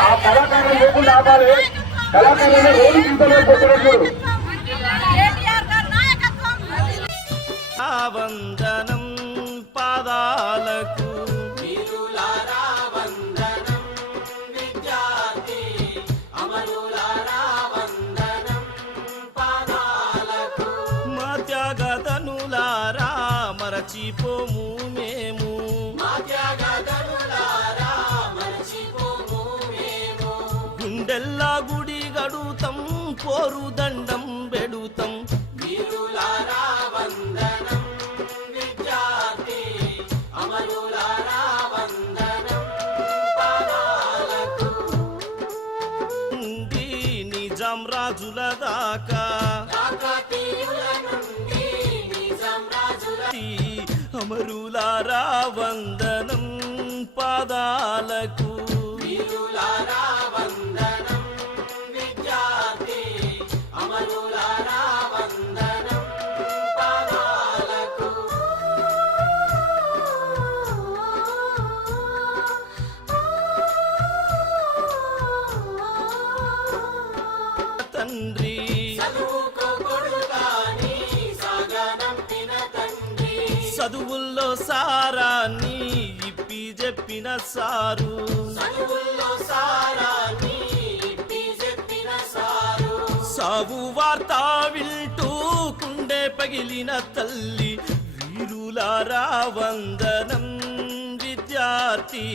ఆ కళాకారులు లేకుండా ఆపాలి. కళాకారులను రోజు తీసుకోలేదు కొట్టలేదు వందనం పాదాలకు. మరచిపోము గుండెల్లా గుడి గడుతం పోరు దండం బెడుతం ఉంది నిజాం రాజుల దాకా. అమరులారా వందనం పాదాలకు. తండ్రి. చదువుల్లో సారాన్ని ఇప్పి చెప్పిన సారు. సాగు వార్త వింటూ కుండే పగిలిన తల్లి. వీరులారా వందనం విద్యార్థి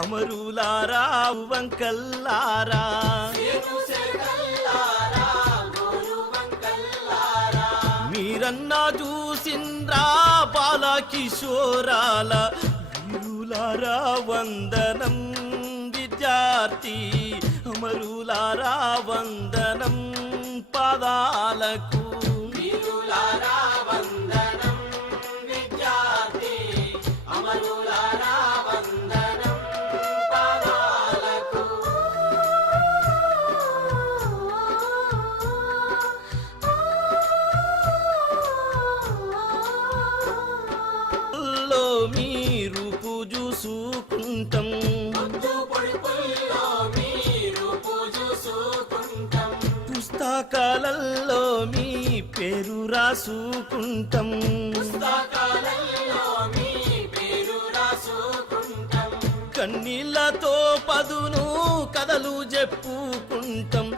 అమరులారా వంకల్లారా. మీరన్నా చూసింద్రా బాల కిషోరాల వీరులారా వందనం విద్యార్థి అమరులారా వందనం పదాలకు. పుస్తకాలలో మీ పేరు రాసుకుంటాం. కన్నీళ్ళతో పదును కథలు చెప్పుకుంటాం.